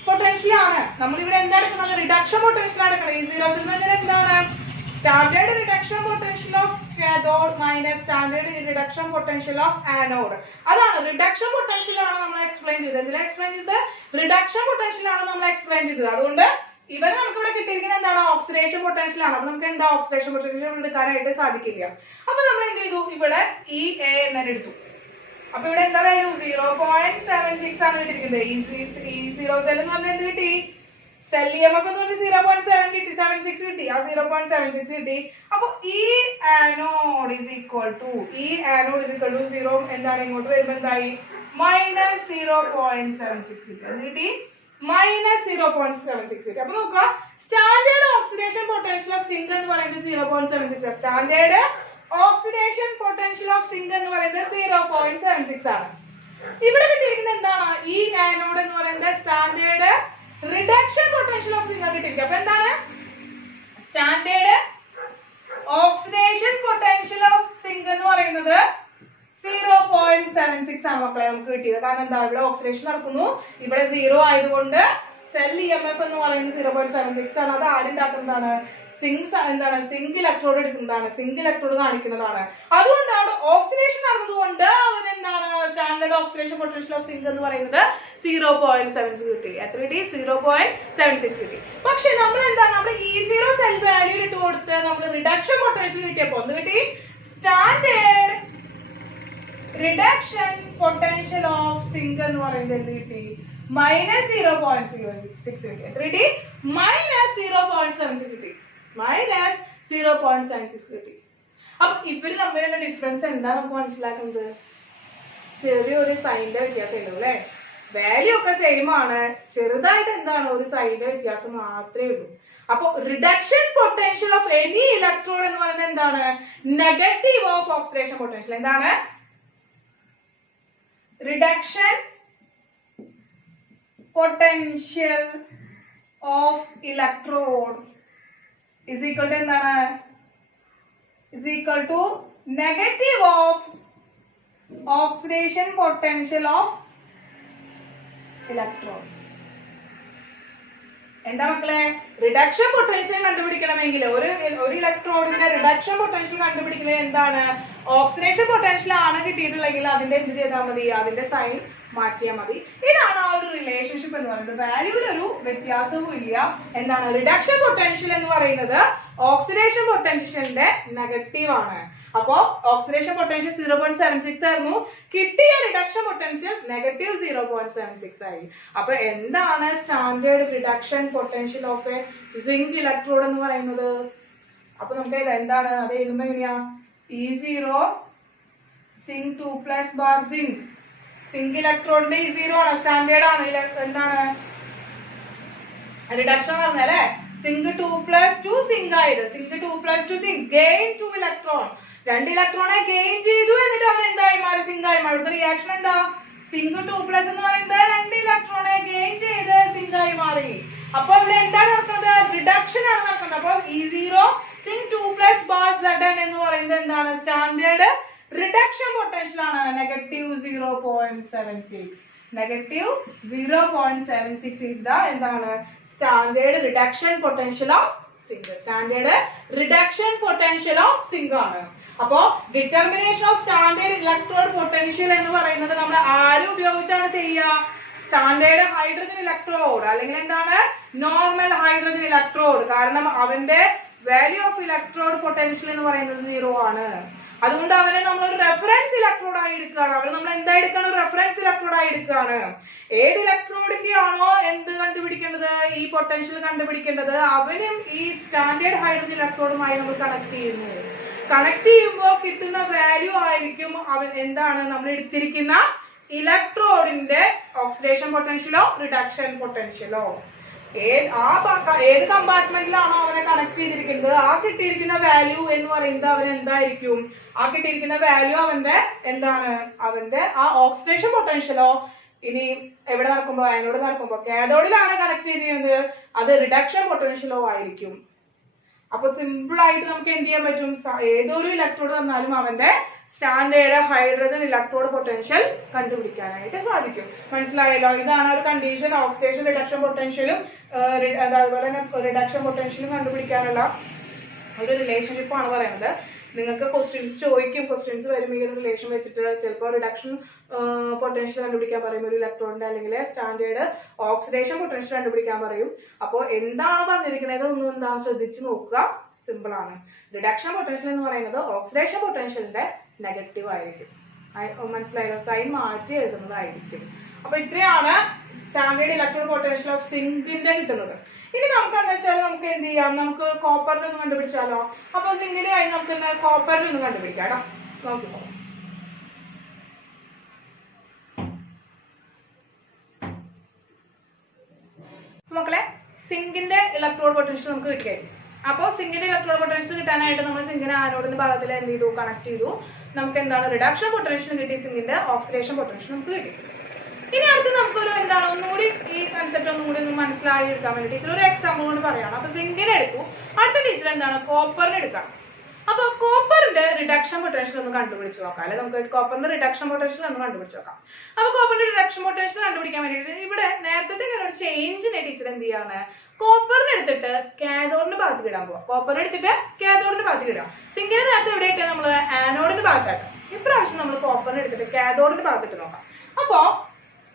പൊട്ടൻഷ്യൽ ആണ്. നമ്മൾ ഇവിടെ എന്താ എടുക്കുന്നത്? റിഡക്ഷൻ പൊട്ടൻഷ്യൽ ആണ് എടുക്കുന്നത്. E0 എന്താണ്? Standard reduction potential of cathode minus standard reduction potential of anode. അതാണ് റിഡക്ഷൻ പൊട്ടൻഷ്യൽ ആണ് നമ്മൾ എക്സ്പ്ലെയിൻ ചെയ്തത്. എന്തിനാ എക്സ്പ്ലെയിൻ ചെയ്തത്? റിഡക്ഷൻ പൊട്ടൻഷ്യൽ ആണ് നമ്മൾ എക്സ്പ്ലെയിൻ ചെയ്തത്. അതുകൊണ്ട് ഇവിടെ നമുക്ക് ഇവിടെ കിട്ടിയിരിക്കുന്നത് എന്താണ്? ഓക്സിഡേഷൻ പൊട്ടൻഷ്യൽ ആണ്. അപ്പൊ നമുക്ക് എന്താ ഓക്സിഡേഷൻ പൊട്ടൻഷ്യൽ എടുക്കാനായിട്ട് സാധിക്കില്ല. അപ്പൊ നമ്മൾ എന്ത് ചെയ്തു? ഇവിടെ EA എന്ന് എടുത്തു. അപ്പൊ ഇവിടെ എന്താ വാല്യൂ? 0.76 ആണ് കിട്ടിയിരിക്കുന്നത്. E0 സെൽ എന്ന് പറഞ്ഞാൽ എന്ത് കിട്ടി? സെൽ EMF എന്ന് പറഞ്ഞാൽ 0.76 കിട്ടി. ആ 0.76 കിട്ടി. അപ്പൊ E anode is equal to 0 എന്താണ്? ഇങ്ങോട്ട് വരുമ്പോ എന്തായി? -0.76 കിട്ടി. -0.76 0.76 കിട്ടി. അപ്പൊ നോക്കുക, standard oxidation potential of zinc എന്ന് പറയുന്നത് 0.76. Standard oxidation potential of zinc എന്ന് പറയുന്നത് 0.76 ആണ്. ഇവിടെ കിട്ടിയിരിക്കുന്നത് എന്താണ്? ഈ ആനോഡ് എന്ന് പറയുന്നത് standard reduction potential of zinc കിട്ടിയിരിക്കും. അപ്പൊ എന്താണ്? Standard oxidation potential of zinc എന്ന് പറയുന്നത് 0.76 ആണ് മക്കളെ നമുക്ക് കിട്ടിയത്. കാരണം എന്താ? ഇവിടെ ഓക്സിഡേഷൻ നടക്കുന്നു, ഇവിടെ 0 ആയതുകൊണ്ട് സെൽ EMF എന്ന് പറയുന്നത് 0.76 ആണ്. അത് ആരുണ്ടാക്കുന്നതാണ്? സിങ്ക് ഇലക്ട്രോഡ് എടുക്കുന്നതാണ്, സിങ്ക് ഇലക്ട്രോഡ് കാണിക്കുന്നതാണ്. അതുകൊണ്ട് അവിടെ ഓക്സിഡേഷൻ നടന്നതുകൊണ്ട് അവൻ എന്താണ്? Standard oxidation potential of zinc എന്ന് പറയുന്നത് 0.76 കിട്ടി. എത്ര കിട്ടി? 0.76 കിട്ടി. പക്ഷെ നമ്മൾ എന്താണ്? നമ്മൾ E0 സെൽ വാല്യൂ ഇട്ട് കൊടുത്ത് നമ്മൾ റിഡക്ഷൻ പൊട്ടൻഷ്യൽ കിട്ടിയപ്പോ ഒന്ന് കിട്ടി? Standard reduction potential of zinc എന്ന് പറയുന്നത് എന്ത് കിട്ടി? -0.06 കിട്ടി. എത്ര കിട്ടി? -0.76 കിട്ടി. -0.76 കിട്ടി. അപ്പൊ ഇവര് തമ്മിലുള്ള ഡിഫറൻസ് എന്താ നമുക്ക് മനസ്സിലാക്കുന്നത്? ചെറിയൊരു സൈനിന്റെ വ്യത്യാസം ഉള്ളൂ അല്ലെ? വാല്യൂ ഒക്കെ സെയിം ആണ്, ചെറുതായിട്ട് എന്താണ്? ഒരു സൈനിന്റെ വ്യത്യാസം മാത്രമേ ഉള്ളൂ. അപ്പൊ reduction potential of any electrode എന്ന് പറയുന്നത് എന്താണ്? Negative of oxidation potential. എന്താണ്? Reduction potential of electrode is equal to എന്താണ്? is equal to negative of oxidation potential of electron. എന്താ മക്കളെ? റിഡക്ഷൻ പൊട്ടൻഷ്യൽ കണ്ടുപിടിക്കണമെങ്കിൽ ഒരു ഇലക്ട്രോഡിന്റെ റിഡക്ഷൻ പൊട്ടൻഷ്യൽ കണ്ടുപിടിക്കുന്നത് എന്താണ്? ഓക്സിഡേഷൻ പൊട്ടൻഷ്യൽ ആണ് കിട്ടിയിട്ടുണ്ടെങ്കിൽ അതിന്റെ എന്ത് ചെയ്താൽ മതി? അതിന്റെ സൈൻ മാറ്റിയാൽ മതി. ഇതാണ് ആ ഒരു റിലേഷൻഷിപ്പ് എന്ന് പറയുന്നത്. വാല്യൂവിൽ ഒരു വ്യത്യാസവും ഇല്ല. എന്താണ്? റിഡക്ഷൻ പൊട്ടൻഷ്യൽ എന്ന് പറയുന്നത് ഓക്സിഡേഷൻ പൊട്ടൻഷ്യലിന്റെ നെഗറ്റീവ് ആണ്. അപ്പോ ഓക്സിഡേഷൻ പൊട്ടൻഷ്യൽ 0.76 ആയിരുന്നു, കിട്ടിയ റിഡക്ഷൻ പൊട്ടൻഷ്യൽ -0.76 ആയി. അപ്പൊ എന്താണ് standard reduction potential of a zinc electrode എന്ന് പറയുന്നത്? അപ്പൊ നമുക്ക് എന്താണ് അത് എഴുതുമ്പോ എങ്ങനെയാ? E0 zinc 2+ bar zinc. Zinc ഇലക്ട്രോഡിന്റെ E0 ആണ്, സ്റ്റാൻഡേർഡ് ആണ്. എന്താണ് റിഡക്ഷൻ പറഞ്ഞല്ലേ? സിങ്ക് 2+2 സിങ്ക് ആയത്. Zinc 2+2 zinc gain 2 electron. 2 ഇലക്ട്രോണെ ഗെയിൻ ചെയ്തു, എന്നിട്ട് അവൻ എന്തായി മാറി? സിങ്ക് ആയി മാറി. റിയാക്ഷൻ എന്താ? സിങ്ക് 2+ എന്ന് പറയുന്നത് 2 ഇലക്ട്രോണെ ഗെയിൻ ചെയ്ത് സിങ്ക് ആയി മാറി. അപ്പൊ ഇവിടെ എന്താണ് നടക്കുന്നത്? റിഡക്ഷൻ ആണ് നടക്കുന്നത്. അപ്പൊ E0 സിങ്ക് 2+ ബാർ Zn എന്ന് പറയുന്നത് എന്താണ്? സ്റ്റാൻഡേർഡ് റിഡക്ഷൻ പൊട്ടൻഷ്യൽ ആണ്. -0.76. -0.76 is the എന്താണ്? Standard reduction potential of zinc. Standard reduction potential of zinc ആണ്. അപ്പോ determination of standard electrode potential എന്ന് പറയുന്നത് നമ്മൾ ആര് ഉപയോഗിച്ചാണ് ചെയ്യുക? സ്റ്റാൻഡേർഡ് ഹൈഡ്രജൻ ഇലക്ട്രോഡ് അല്ലെങ്കിൽ എന്താണ്? Normal hydrogen electrode. കാരണം അവന്റെ വാല്യൂ ഓഫ് ഇലക്ട്രോഡ് പൊട്ടൻഷ്യൽ എന്ന് പറയുന്നത് 0 ആണ്. അതുകൊണ്ട് അവനെ നമ്മൾ ഒരു റെഫറൻസ് ഇലക്ട്രോഡ് ആയി എടുക്കുകയാണ്. അവരെ നമ്മൾ എന്താ എടുക്കുകയാണ്? റെഫറൻസ് ഇലക്ട്രോഡ് ആയി എടുക്കുകയാണ്. ഏത് ഇലക്ട്രോഡിന്റെ ആണോ എന്ത് കണ്ടുപിടിക്കേണ്ടത്? ഈ പൊട്ടൻഷ്യൽ കണ്ടുപിടിക്കേണ്ടത്, അവനും ഈ സ്റ്റാൻഡേർഡ് ഹൈഡ്രജൻ ഇലക്ട്രോഡുമായി നമ്മൾ കണക്ട് ചെയ്യുന്നു. കണക്ട് ചെയ്യുമ്പോൾ കിട്ടുന്ന വാല്യൂ ആയിരിക്കും അവൻ എന്താണ് നമ്മൾ എടുത്തിരിക്കുന്ന ഇലക്ട്രോഡിന്റെ ഓക്സിഡേഷൻ പൊട്ടൻഷ്യലോ റിഡക്ഷൻ പൊട്ടൻഷ്യലോ. ഏത് കമ്പാർട്ട്മെന്റിലാണോ അവനെ കണക്ട് ചെയ്തിരിക്കുന്നത് ആ കിട്ടിയിരിക്കുന്ന വാല്യൂ എന്ന് പറയുന്നത് അവൻ എന്തായിരിക്കും? ആ കിട്ടിയിരിക്കുന്ന വാല്യൂ അവന്റെ എന്താണ്? അവന്റെ ആ ഓക്സിഡേഷൻ പൊട്ടൻഷ്യലോ ഇനി എവിടെ നടക്കുമ്പോ അയനോട് നടക്കുമ്പോ കാഥോഡിലാണ് കണക്ട് ചെയ്തിരുന്നത്, അത് റിഡക്ഷൻ പൊട്ടൻഷ്യലോ ആയിരിക്കും. അപ്പൊ സിമ്പിൾ ആയിട്ട് നമുക്ക് എന്ത് ചെയ്യാൻ പറ്റും? ഏതൊരു ഇലക്ട്രോഡ് തന്നാലും അവന്റെ സ്റ്റാൻഡേർഡ് ഹൈഡ്രജൻ ഇലക്ട്രോഡ് പൊട്ടൻഷ്യൽ കണ്ടുപിടിക്കാനായിട്ട് സാധിക്കും. മനസ്സിലായല്ലോ? ഇതാണ് ഒരു കണ്ടീഷൻ. ഓക്സിഡേഷൻ റിഡക്ഷൻ പൊട്ടൻഷ്യലും അതുപോലെ തന്നെ റിഡക്ഷൻ പൊട്ടൻഷ്യലും കണ്ടുപിടിക്കാനുള്ള ഒരു റിലേഷൻഷിപ്പ് ആണ് പറയുന്നത്. നിങ്ങൾക്ക് ക്വസ്റ്റ്യൻസ് ചോദിക്കും, ക്വസ്റ്റ്യൻസ് വരുമ്പോൾ ഈ ഒരു റിലേഷൻ വെച്ചിട്ട് ചിലപ്പോൾ റിഡക്ഷൻ പൊട്ടൻഷ്യൽ കണ്ടുപിടിക്കാൻ പറയും ഒരു ഇലക്ട്രോണിന്റെ, അല്ലെങ്കിൽ സ്റ്റാൻഡേർഡ് ഓക്സിഡേഷൻ പൊട്ടൻഷ്യൽ കണ്ടുപിടിക്കാൻ പറയും. അപ്പോൾ എന്താണ് പറഞ്ഞിരിക്കുന്നത് ഒന്നും എന്താ ശ്രദ്ധിച്ചു നോക്കുക. സിമ്പിൾ ആണ്. റിഡക്ഷൻ പൊട്ടൻഷ്യൽ എന്ന് പറയുന്നത് ഓക്സിഡേഷൻ പൊട്ടൻഷ്യലിന്റെ നെഗറ്റീവ് ആയിരിക്കും. മനസ്സിലായോ? സൈൻ മാറ്റി എഴുതുന്നതായിരിക്കും. അപ്പൊ ഇത്രയാണ് സ്റ്റാൻഡേർഡ് ഇലക്ട്രോഡ് പൊട്ടൻഷ്യൽ ഓഫ് സിങ്കിന്റെ കിട്ടുന്നത്. ഇനി നമുക്ക് എന്താ വെച്ചാൽ നമുക്ക് എന്ത് ചെയ്യാം? നമുക്ക് കോപ്പറിൽ ഒന്ന് കണ്ടുപിടിച്ചാലോ? അപ്പൊ സിങ്കിന്റെ കാര്യം നമുക്ക് കോപ്പറിൽ ഒന്ന് കണ്ടുപിടിക്കാം കേട്ടോ. നോക്കിക്കോ. മക്കളെ സിങ്കിന്റെ ഇലക്ട്രോഡ് പൊട്ടൻഷ്യൽ നമുക്ക് കിട്ടിയായിരുന്നു. അപ്പോൾ സിങ്കിന്റെ ഇലക്ട്രോഡ് പൊട്ടൻഷ്യൽ കിട്ടാനായിട്ട് നമ്മൾ സിങ്കിന്റെ ആനോഡിന്റെ ഭാഗത്തിൽ എന്ത് ചെയ്തു, കണക്ട് ചെയ്തു. നമുക്ക് എന്താണ് റിഡക്ഷൻ പൊട്ടൻഷ്യൽ കിട്ടി, സിങ്കിന്റെ ഓക്സിഡേഷൻ പൊട്ടൻഷ്യൽ നമുക്ക് കിട്ടി. ഇനി അടുത്ത് നമുക്കൊരു എന്താണ് ഒന്നുകൂടി ഈ കൺസെപ്റ്റ് ഒന്നുകൂടി ഒന്ന് മനസ്സിലായി എടുക്കാൻ വേണ്ടി ടീച്ചർ ഒരു എക്സാമ്പിൾ കൊണ്ട് പറയാണ്. അപ്പൊ സിങ്കിനെ എടുത്തു, അടുത്ത ടീച്ചർ എന്താണ് കോപ്പറിനെ എടുക്കാം. അപ്പൊ കോപ്പറിന്റെ റിഡക്ഷൻ പൊട്ടൻഷ്യൽ ഒന്ന് കണ്ടുപിടിച്ച് നോക്കാം, അല്ലെ നമുക്ക് കോപ്പറിന്റെ റിഡക്ഷൻ പൊട്ടൻഷ്യൽ ഒന്ന് കണ്ടുപിടിച്ച് നോക്കാം. അപ്പൊ കോപ്പറിന്റെ റിഡക്ഷൻ പൊട്ടൻഷ്യൽ കണ്ടുപിടിക്കാൻ വേണ്ടിയിട്ട് ഇവിടെ നേരത്തെ ഒരു ചേഞ്ചിനെ ടീച്ചർ എന്ത് ചെയ്യാണ്, കോപ്പറിനെ എടുത്തിട്ട് കാഥോഡിന്റെ ഭാഗത്ത് ഇടാൻ പോവാം. കോപ്പറിനെ എടുത്തിട്ട് കാഥോഡിന്റെ ഭാഗത്ത് ഇടാം. സിങ്കിനെ നേരത്തെ എവിടെയൊക്കെ നമ്മള് ആനോഡിന്റെ ഭാഗത്താക്കാം. ഇപ്രാവശ്യം നമ്മൾ കോപ്പറിനെ എടുത്തിട്ട് കാഥോഡിന്റെ ഭാഗത്തിട്ട് നോക്കാം. അപ്പോ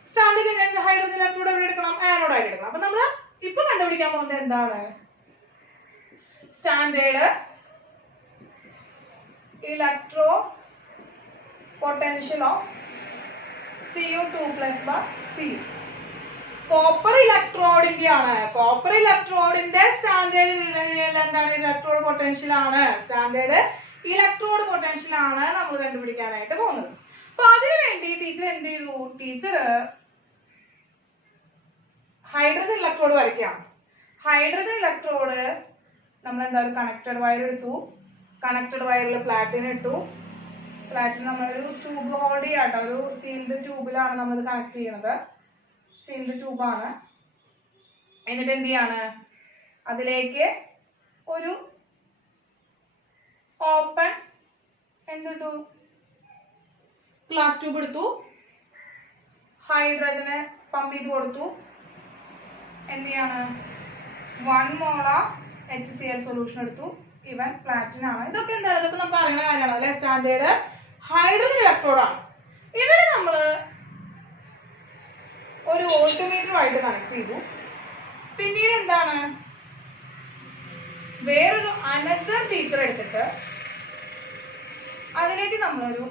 സ്റ്റാൻഡേർഡ് ഹൈഡ്രജൻ ഇലക്ട്രോഡ് എവിടെ എടുക്കണം, ആനോഡായിട്ട് എടുക്കണം. അപ്പൊ നമ്മള് ഇപ്പൊ കണ്ടുപിടിക്കാൻ പോകുന്നത് എന്താണ്, standard electro potential of Cu2+Cu. Copper ഇലക്ട്രോഡിന്റെ ആണ്. കോപ്പർ ഇലക്ട്രോഡിന്റെ സ്റ്റാൻഡേർഡ് എന്താണ്, ഇലക്ട്രോഡ് പൊട്ടൻഷ്യൽ ആണ്. സ്റ്റാൻഡേർഡ് ഇലക്ട്രോഡ് പൊട്ടൻഷ്യൽ ആണ് നമ്മൾ കണ്ടുപിടിക്കാനായിട്ട് പോകുന്നത്. അപ്പൊ അതിനു വേണ്ടി ടീച്ചർ എന്ത് ചെയ്തു, ടീച്ചർ ഹൈഡ്രജൻ ഇലക്ട്രോഡ് വരയ്ക്കാം. ഹൈഡ്രജൻ ഇലക്ട്രോഡ് നമ്മൾ എന്താ ഒരു കണക്റ്റഡ് വയർ എടുത്തു. കണക്റ്റഡ് വയറിൽ പ്ലാറ്റിൻ ഇട്ടു. പ്ലാറ്റിൻ നമ്മളൊരു ട്യൂബ് ഹോൾഡ് ചെയ്യാട്ടോ, ഒരു സീൽഡ് ട്യൂബിലാണ് നമ്മളിത് കണക്ട് ചെയ്യുന്നത്. സീൽഡ് ട്യൂബാണ്. എന്നിട്ട് എന്ത് ചെയ്യാണ്, അതിലേക്ക് ഒരു ഓപ്പൺ എന്തിട്ടു, ഗ്ലാസ് ട്യൂബ് എടുത്തു. ഹൈഡ്രജനെ പമ്പ് ചെയ്ത് കൊടുത്തു. എന്ത് ചെയ്യാണ്, 1 മോളാർ HCl സൊല്യൂഷൻ എടുത്തു. ഇവൻ പ്ലാറ്റിൻ ആണ്. ഇതൊക്കെ എന്താണ്, ഇതൊക്കെ നമുക്ക് അറിയുന്ന കാര്യമാണ് അല്ലെ. സ്റ്റാൻഡേർഡ് ഹൈഡ്രജൻ ഇലക്ട്രോഡ് ആണ്. ഇവിടെ നമ്മള് ഒരു വോൾട്ട്മീറ്ററുമായിട്ട് കണക്ട് ചെയ്തു. പിന്നീട് എന്താണ്, വേറൊരു അനദർ ബീക്കർ എടുത്തിട്ട് അതിലേക്ക് നമ്മളൊരു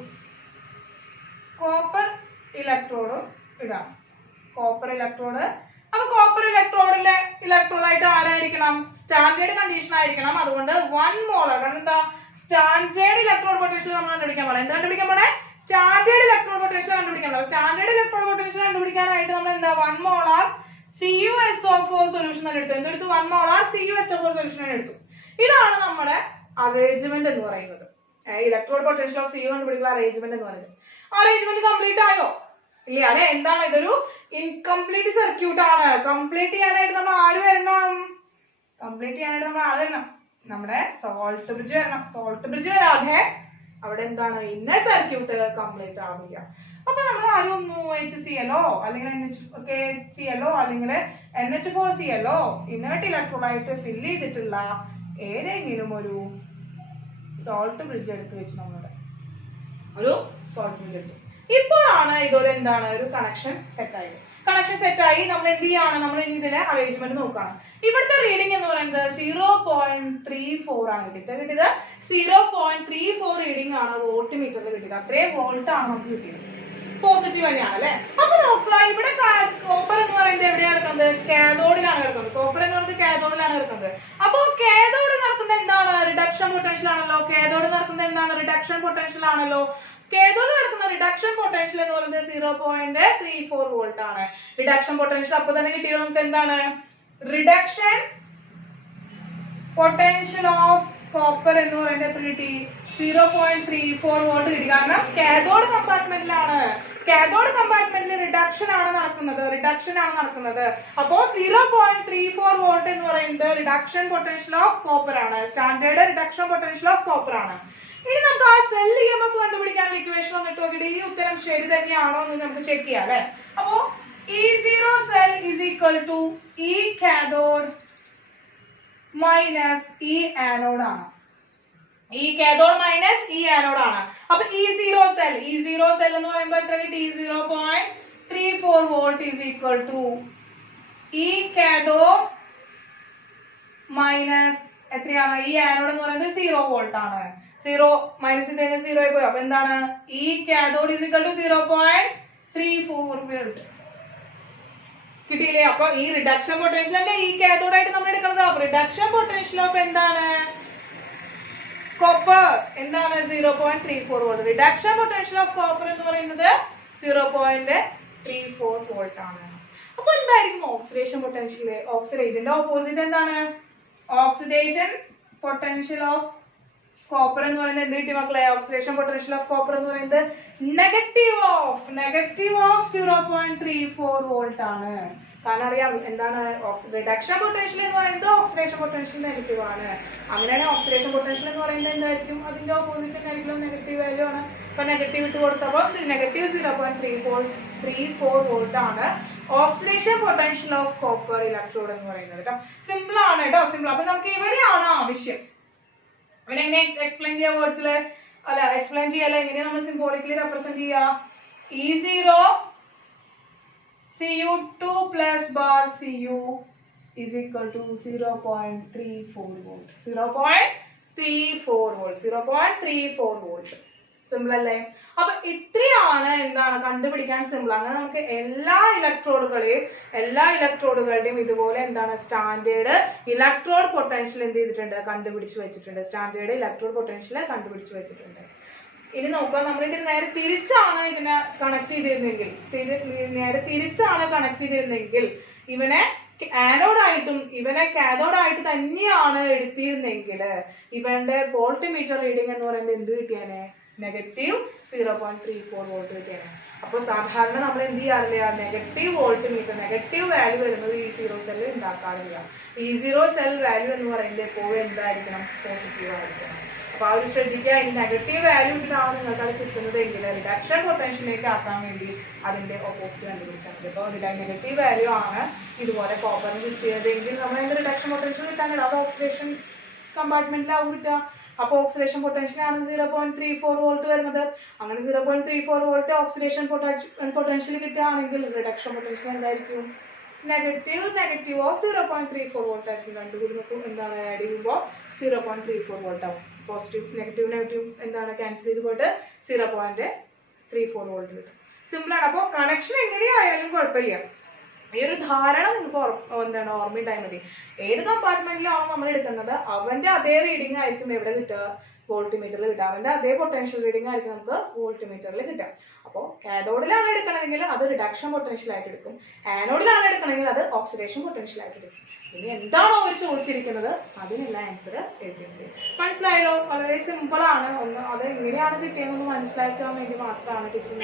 കോപ്പർ ഇലക്ട്രോഡ് ഇടാം. Copper electrode. അപ്പൊ കോപ്പർ ഇലക്ട്രോഡിലെ ഇലക്ട്രോഡായിട്ട് ആരായിരിക്കണം, സ്റ്റാൻഡേർഡ് കണ്ടീഷൻ ആയിരിക്കണം. അതുകൊണ്ട് 1 മോളാർ. കാരണം എന്താ, സ്റ്റാൻഡേർഡ് ഇലക്ട്രോഡ് പൊട്ടൻഷ്യൽ നമ്മൾ കണ്ടുപിടിക്കാൻ പോണേ. എന്താ കണ്ടുപിടിക്കാൻ പോണേ, സ്റ്റാൻഡേർഡ് ഇലക്ട്രോഡ് പൊട്ടൻഷ്യൽ കണ്ടുപിടിക്കാൻ പോണേ. സ്റ്റാൻഡേർഡ് ഇലക്ട്രോഡ് പൊട്ടൻഷ്യൽ കണ്ടുപിടിക്കാനായിട്ട് നമ്മൾ എന്താ 1 മോളാർ CuSO4 സൊല്യൂഷൻ എടുത്തു. എന്തെടുത്തു, 1 മോളാർ CuSO4 സൊല്യൂഷൻ എടുത്തു. ഇതാണ് നമ്മുടെ അറേഞ്ച്മെന്റ് എന്ന് പറയുന്നത്. ഇലക്ട്രോഡ് പൊട്ടൻഷ്യൽ ഓഫ് Cu കണ്ടുപിടിക്കുന്ന അറേഞ്ച്മെന്റ് എന്ന് പറയുന്നത്. അറേഞ്ച്മെന്റ് കംപ്ലീറ്റ് ആയോ, ഇല്ല അല്ലെ. എന്താണ്, ഇതൊരു ഇൻകംപ്ലീറ്റ് സർക്യൂട്ട് ആണ്. കംപ്ലീറ്റ് ചെയ്യാനായിട്ട് നമ്മൾ ആര് വരണം, നമ്മുടെ സോൾട്ട് ബ്രിഡ്ജ് വരണം. സോൾട്ട് ബ്രിഡ്ജ് വരാതെ അവിടെ എന്താണ്, ഇന്ന സർക്യൂട്ട് കംപ്ലീറ്റ് ആവില്ല. അപ്പൊ നമ്മൾ ആരും HCl അല്ലെങ്കിൽ KCl അല്ലെങ്കിൽ NH4Cl ഇനേർട്ട് ഇലക്ട്രോഡായിട്ട് ഫില്ല് ചെയ്തിട്ടുള്ള ഏതെങ്കിലും ഒരു സോൾട്ട് ബ്രിഡ്ജ് എടുത്ത് വെച്ച് നമ്മുടെ ഒരു സോൾട്ട് ബ്രിഡ്ജ് എടുത്തു. ഇപ്പോഴാണ് ഇതൊരു എന്താണ്, ഒരു കണക്ഷൻ സെറ്റായത്. കണക്ഷൻ സെറ്റായി നമ്മൾ എന്ത് ചെയ്യാണ്, നമ്മൾ ഇനി ഇതിന്റെ അറേഞ്ച്മെന്റ് നോക്കുകയാണ്. ഇവിടുത്തെ റീഡിംഗ് എന്ന് പറയുന്നത് 0.34 ആണ് കിട്ടിയത്. 0.34 റീഡിംഗ് ആണ് വോൾട്ട് മീറ്ററിൽ കിട്ടിയത്. അത്രയും വോൾട്ട് ആണ് നമുക്ക് കിട്ടിയത്. പോസിറ്റീവ് തന്നെയാണ് അല്ലെ. അപ്പൊ നോക്കുക, ഇവിടെ കോപ്പർ എന്ന് പറയുന്നത് എവിടെയാണ് കിടക്കുന്നത്, കാഥോഡിലാണ് കിടക്കുന്നത്. കോപ്പർ എന്ന് പറയുന്നത് കാഥോഡിലാണ് കിടക്കുന്നത്. അപ്പൊ കാഥോഡ് നടക്കുന്നത് എന്താണ്, റിഡക്ഷൻ പൊട്ടൻഷ്യൽ ആണല്ലോ. കാഥോഡ് നടക്കുന്നത് എന്താണ്, റിഡക്ഷൻ പൊട്ടൻഷ്യൽ ആണല്ലോ. കാഥോഡ് നടക്കുന്ന റിഡക്ഷൻ പൊട്ടൻഷ്യൽ എന്ന് പറയുന്നത് 0.34 വോൾട്ട് ആണ്. റിഡക്ഷൻ പൊട്ടൻഷ്യൽ അപ്പൊ തന്നെ കിട്ടിയത് നമുക്ക് എന്താണ്, റിഡക്ഷൻ പൊട്ടൻഷ്യൽ ഓഫ് കോപ്പർ എന്ന് പറയുന്നത് എത്ര കിട്ടി, 0.34 വോൾട്ട് കിട്ടി. കാരണം കാഥോഡ് കമ്പാർട്ട്മെന്റിലാണ്. കാഥോഡ് കമ്പാർട്ട്മെന്റിൽ റിഡക്ഷൻ ആണ് നടക്കുന്നത്. അപ്പോ 0.34 വോൾട്ട് എന്ന് പറയുന്നത് റിഡക്ഷൻ പൊട്ടൻഷ്യൽ ഓഫ് കോപ്പർ ആണ്. Standard reduction potential of copper ആണ്. ഇനി നമുക്ക് ആ സെൽ EMF കണ്ടുപിടിക്കാനുള്ള ഇക്വേഷൻ ഒന്ന് ഇട്ട് നോക്കിയിട്ട് ഈ ഉത്തരം ശരി തന്നെയാണോ എന്ന് നമുക്ക് ചെക്ക് ചെയ്യാം അല്ലെ. അപ്പോ E0 cell is equal to E cathode minus E anode ആണ്. E cathode minus E anode ആണ്. അപ്പൊ E0 cell എന്ന് പറയുമ്പോൾ എത്ര കിട്ടി, 0.34 volt is equal to E cathode minus എത്രയാണ്, E anode എന്ന് പറയുന്നത് 0 വോൾട്ട് ആണ്. 0 മൈനസ് 0 ആയി പോയി. അപ്പൊ എന്താണ്, E cathode is equal to 0.34 volt കിട്ടിയില്ലേ. അപ്പൊ ഈ റിഡക്ഷൻ പൊട്ടൻഷ്യൽ അല്ലേ ഈ കാഥോഡ് ആയിട്ട് നമ്മൾ എടുക്കുന്നത്. അപ്പൊ റിഡക്ഷൻ പൊട്ടൻഷ്യൽ ഓഫ് എന്താണ്, കോപ്പർ എന്താണ്, 0.34 volt. Reduction potential of copper എന്ന് പറയുന്നത് 0.34 വോൾട്ട് ആണ്. അപ്പൊ അപ്പൊ എന്തായിരിക്കും ഓക്സിഡേഷൻ പൊട്ടൻഷ്യൽ? ഇതിന്റെ ഓപ്പോസിറ്റ് എന്താണ്? ഓക്സിഡേഷൻ പൊട്ടൻഷ്യൽ ഓഫ് കോപ്പർ എന്ന് പറയുന്നത് എന്ത് കിട്ടി മക്കളെ? ഓക്സിഡേഷൻ പൊട്ടൻഷ്യൽ ഓഫ് കോപ്പർ എന്ന് പറയുന്നത് നെഗറ്റീവ് ഓഫ് 0.34 വോൾട്ട് ആണ്. കാരണം അറിയാം എന്താണ് റിഡക്ഷൻ പൊട്ടൻഷ്യൽ എന്ന് പറയുന്നത് ഓക്സിഡേഷൻ പൊട്ടൻഷ്യൽ നെഗറ്റീവ് ആണ്. അങ്ങനെയാണ് ഓക്സിഡേഷൻ പൊട്ടൻഷ്യൽ എന്ന് പറയുന്നത് എന്തായിരിക്കും? അതിന്റെ ഓപ്പോസിറ്റ് ആയിരിക്കും നെഗറ്റീവ് വാല്യൂ ആണ്. അപ്പൊ നെഗറ്റീവ് ഇട്ട് കൊടുത്തപ്പോൾ നെഗറ്റീവ് 0.34 വോൾട്ട് ആണ് oxidation potential of copper electrode എന്ന് പറയുന്നത് കേട്ടോ. സിമ്പിൾ ആണ് കേട്ടോ, സിമ്പിൾ. അപ്പൊ നമുക്ക് ഇവരെയാണ് ആവശ്യം. ഇവനെങ്ങനെ എക്സ്പ്ലെയിൻ ചെയ്യാ വേർഡ്സില്? അല്ല എക്സ്പ്ലെയിൻ ചെയ്യാല്ല, എങ്ങനെയാ നമ്മൾ സിംബോളിക്കലി റെപ്രസെന്റ് ചെയ്യാ? E0 Cu2 plus bar Cu is equal to 0.34 volt. 0.34 volt. Simple അല്ലേ? അപ്പൊ ഇത്രയാണ് എന്താണ് കണ്ടുപിടിക്കാൻ സിമ്പിൾ. അങ്ങനെ നമുക്ക് എല്ലാ ഇലക്ട്രോഡുകളുടെയും ഇതുപോലെ എന്താണ് സ്റ്റാൻഡേർഡ് ഇലക്ട്രോഡ് പൊട്ടൻഷ്യൽ എന്ത് ചെയ്തിട്ടുണ്ട്? കണ്ടുപിടിച്ച് വെച്ചിട്ടുണ്ട്. സ്റ്റാൻഡേർഡ് ഇലക്ട്രോഡ് പൊട്ടൻഷ്യൽ കണ്ടുപിടിച്ച് വെച്ചിട്ടുണ്ട്. ഇനി നോക്കാം, നമ്മൾ ഇതിന് നേരെ തിരിച്ചാണ് ഇതിനെ കണക്ട് ചെയ്തിരുന്നെങ്കിൽ ഇവനെ ആനോഡായിട്ടും ഇവനെ കാഥോഡായിട്ട് തന്നെയാണ് എടുത്തിരുന്നെങ്കിൽ ഇവന്റെ വോൾട്ട് മീറ്റർ റീഡിംഗ് എന്ന് പറയുമ്പോൾ എന്ത് കിട്ടിയാനെ? Negative 0.34 volt കിട്ടിയാണ്. അപ്പോൾ സാധാരണ നമ്മൾ എന്ത് ചെയ്യാറില്ല? Negative volt meter negative value വരുന്നത് E0 സെല്ല് ഉണ്ടാക്കാറില്ല. E0 സെൽ വാല്യൂ എന്ന് പറയുന്നത് എപ്പോഴും എന്തായിരിക്കണം? പോസിറ്റീവ് ആയിരിക്കണം. അപ്പൊ ആ ഒരു ശ്രദ്ധിക്കുക. ഈ നെഗറ്റീവ് വാല്യൂ ഇട്ടാണ് നിങ്ങൾക്ക് അത് കിട്ടുന്നതെങ്കിൽ റിഡക്ഷൻ പൊട്ടൻഷ്യലിലേക്ക് ആക്കാൻ വേണ്ടി അതിന്റെ ഓപ്പോസിറ്റ് കണ്ടുപിടിച്ചാൽ മതി. അപ്പോൾ നെഗറ്റീവ് വാല്യൂ ആണ് ഇതുപോലെ കോപ്പറിന് കിട്ടിയതെങ്കിൽ നമ്മൾ അതിന്റെ റിഡക്ഷൻ പൊട്ടൻഷ്യൽ കിട്ടാൻ അത് ഓക്സിഡേഷൻ കമ്പാർട്ട്മെന്റിലാവും കിട്ടുക. അപ്പൊ ഓക്സിഡേഷൻ പൊട്ടൻഷ്യൽ ആണ് 0.34 വോൾട്ട് വരുന്നത്. അങ്ങനെ 0.34 വോൾട്ട് ഓക്സിഡേഷൻ പൊട്ടൻഷ്യൽ കിട്ടുകയാണെങ്കിൽ റിഡക്ഷൻ പൊട്ടൻഷ്യൽ എന്തായിരിക്കും? നെഗറ്റീവ് ഓഫ് 0.34 വോൾട്ട് ആയിരിക്കും. രണ്ടു കൂടി നോക്കും എന്താണ് ആഡ് ചെയ്യുമ്പോൾ 0.34 വോൾട്ട് ആവും. പോസിറ്റീവ് നെഗറ്റീവ് എന്താണ് ക്യാൻസൽ ചെയ്ത് പോയിട്ട് 0.34 വോൾട്ട് കിട്ടും. സിമ്പിൾ ആണ്. അപ്പോൾ കണക്ഷൻ എങ്ങനെയായാലും കുഴപ്പമില്ല. ഈ ഒരു ധാരണ നിങ്ങൾക്ക് എന്താണ് ഓർമ്മയുണ്ടായാൽ മതി. ഏത് കമ്പാർട്ട്മെന്റിലാണോ നമ്മൾ എടുക്കുന്നത് അവന്റെ അതേ റീഡിംഗ് ആയിരിക്കും എവിടെ കിട്ടുക? വോൾട്ട് മീറ്ററിൽ കിട്ടുക. അവന്റെ അതേ പൊട്ടൻഷ്യൽ റീഡിംഗ് ആയിരിക്കും നമുക്ക് വോൾട്ട് മീറ്ററിൽ കിട്ടുക. അപ്പോൾ കാഥോഡിലാണ് എടുക്കണമെങ്കിൽ അത് റിഡക്ഷൻ പൊട്ടൻഷ്യൽ ആയിട്ട് എടുക്കും. ആനോഡിലാണ് എടുക്കണമെങ്കിൽ അത് ഓക്സിഡേഷൻ പൊട്ടൻഷ്യൽ ആയിട്ട് എടുക്കും. ഇനി എന്താണോ അവർ ചോദിച്ചിരിക്കുന്നത് അതിനുള്ള ആൻസർ എഴുതിയത്. മനസ്സിലായല്ലോ? വളരെ സിമ്പിൾ ആണ്. ഒന്ന് അത് എങ്ങനെയാണ് കിട്ടിയതെന്ന് മനസ്സിലാക്കാൻ വേണ്ടി മാത്രമാണ് ടീച്ചർ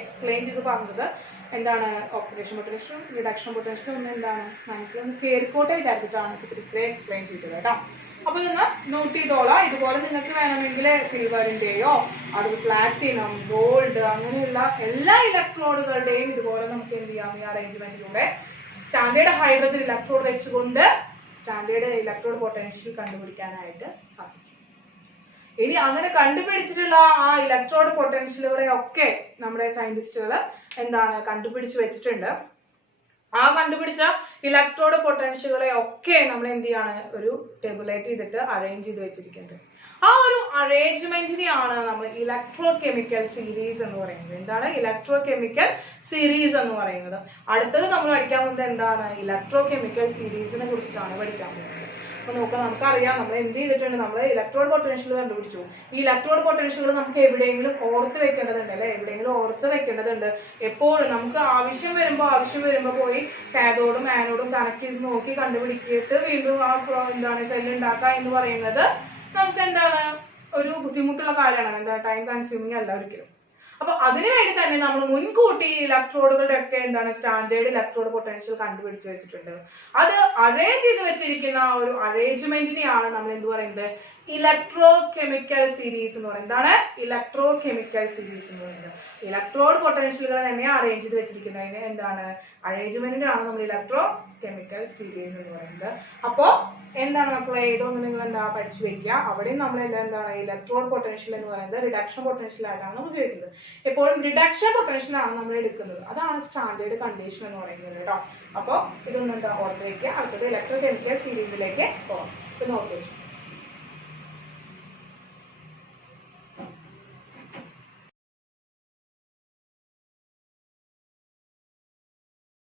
എക്സ്പ്ലെയിൻ ചെയ്ത് പറഞ്ഞത്. എന്താണ് ഓക്സിഡേഷൻ പൊട്ടൻഷ്യലും റിഡക്ഷൻ പൊട്ടൻഷ്യലും ഒന്ന് എന്താണ് മനസ്സിലൊന്ന് കയറിക്കോട്ടെ വിചാരിച്ചിട്ടാണ് ടീച്ചർ ഇത്രയും എക്സ്പ്ലെയിൻ ചെയ്തത് കേട്ടോ. അപ്പൊ ഇതൊന്ന് നോട്ട് ചെയ്തോളാം. ഇതുപോലെ നിങ്ങൾക്ക് വേണമെങ്കിൽ സിൽവറിന്റെയോ അത് പ്ലാറ്റിനം ഗോൾഡ് അങ്ങനെയുള്ള എല്ലാ ഇലക്ട്രോഡുകളുടെയും ഇതുപോലെ നമുക്ക് എന്ത് ചെയ്യാം? ഈ അറേഞ്ച്മെന്റിലൂടെ സ്റ്റാൻഡേർഡ് ഹൈഡ്രജൻ ഇലക്ട്രോഡ് വെച്ചുകൊണ്ട് സ്റ്റാൻഡേർഡ് ഇലക്ട്രോഡ് പൊട്ടൻഷ്യൽ കണ്ടുപിടിക്കാനായിട്ട് സാധിക്കും. ഇനി അങ്ങനെ കണ്ടുപിടിച്ചിട്ടുള്ള ആ ഇലക്ട്രോഡ് പൊട്ടൻഷ്യലുകളെ ഒക്കെ നമ്മുടെ സയന്റിസ്റ്റുകൾ എന്താണ് കണ്ടുപിടിച്ച് വെച്ചിട്ടുണ്ട്. ആ കണ്ടുപിടിച്ച ഇലക്ട്രോഡ് പൊട്ടൻഷ്യലുകളെ ഒക്കെ നമ്മൾ എന്ത് ചെയ്യാണ്? ഒരു ടേബിളേറ്റ് ചെയ്തിട്ട് അറേഞ്ച് ചെയ്ത് വെച്ചിരിക്കുന്നത്. ആ ഒരു അറേഞ്ച്മെന്റിനെയാണ് നമ്മൾ ഇലക്ട്രോ കെമിക്കൽ സീരീസ് എന്ന് പറയുന്നത്. എന്താണ് ഇലക്ട്രോ കെമിക്കൽ സീരീസ് എന്ന് പറയുന്നത്? അടുത്തത് നമ്മൾ പഠിക്കാൻ പോകുന്നത് എന്താണ്? ഇലക്ട്രോ കെമിക്കൽ സീരീസിനെ കുറിച്ചിട്ടാണ് പഠിക്കാൻ പോകുന്നത്. അപ്പൊ നോക്കാം, നമുക്കറിയാം നമ്മൾ എന്ത് ചെയ്തിട്ടുണ്ട്? നമ്മൾ ഇലക്ട്രോഡ് പൊട്ടൻഷ്യൽ കണ്ടുപിടിച്ചു. ഈ ഇലക്ട്രോഡ് പൊട്ടൻഷ്യലുകൾ നമുക്ക് എവിടെയെങ്കിലും ഓർത്ത് വെക്കേണ്ടതുണ്ട് അല്ലെ? എവിടെയെങ്കിലും ഓർത്ത് വെക്കേണ്ടതുണ്ട്. എപ്പോഴും നമുക്ക് ആവശ്യം വരുമ്പോ പോയി കാഥോഡും ആനോഡും കണക്ട് ചെയ്ത് നോക്കി കണ്ടുപിടിച്ചിട്ട് വീണ്ടും ആ എന്താണ് സെല്ല് ഉണ്ടാക്കുക എന്ന് പറയുന്നത് നമുക്ക് എന്താണ് ഒരു ബുദ്ധിമുട്ടുള്ള കാര്യമാണ്. എന്താ ടൈം കൺസ്യൂമിങ് അല്ല ഒരിക്കലും. അപ്പൊ അതിനുവേണ്ടി തന്നെ നമ്മൾ മുൻകൂട്ടി ഇലക്ട്രോഡുകളുടെ ഒക്കെ എന്താണ് സ്റ്റാൻഡേർഡ് ഇലക്ട്രോഡ് പൊട്ടൻഷ്യൽ കണ്ടുപിടിച്ച് വെച്ചിട്ടുണ്ട്. അത് അറേഞ്ച് ചെയ്ത് വെച്ചിരിക്കുന്ന ഒരു അറേഞ്ച്മെന്റിനെയാണ് നമ്മൾ എന്ത് പറയുന്നത്? ഇലക്ട്രോ കെമിക്കൽ സീരീസ് എന്ന് പറയുന്നത്. എന്താണ് ഇലക്ട്രോ കെമിക്കൽ സീരീസ് എന്ന് പറയുന്നത്? ഇലക്ട്രോഡ് പൊട്ടൻഷ്യലുകൾ തന്നെ അറേഞ്ച് ചെയ്ത് വെച്ചിരിക്കുന്നതിന് എന്താണ് അറേഞ്ച്മെന്റിനാണ് നമ്മൾ ഇലക്ട്രോ കെമിക്കൽ സീരീസ് എന്ന് പറയുന്നത്. അപ്പോ എന്താണ് മക്കളെ? ഏതൊന്നും നിങ്ങൾ എന്താ പഠിച്ചു വെക്കുക. അവിടെയും നമ്മൾ എന്താണ് ഇലക്ട്രോഡ് പൊട്ടൻഷ്യൽ എന്ന് പറയുന്നത് റിഡക്ഷൻ പൊട്ടൻഷ്യൽ ആയിട്ടാണ് നമ്മൾ ഉപയോഗിക്കുന്നത്. എപ്പോഴും റിഡക്ഷൻ പൊട്ടൻഷ്യൽ ആണ് നമ്മൾ എടുക്കുന്നത്. അതാണ് സ്റ്റാൻഡേർഡ് കണ്ടീഷൻ എന്ന് പറയുന്നത് കേട്ടോ. അപ്പോൾ ഇതൊന്നും എന്താ ഓർത്ത് വെക്കുക. അടുത്തത് ഇലക്ട്രോ കെമിക്കൽ സീരീസിലേക്ക് പോകാം. ഇത് നോട്ട് വെച്ചു.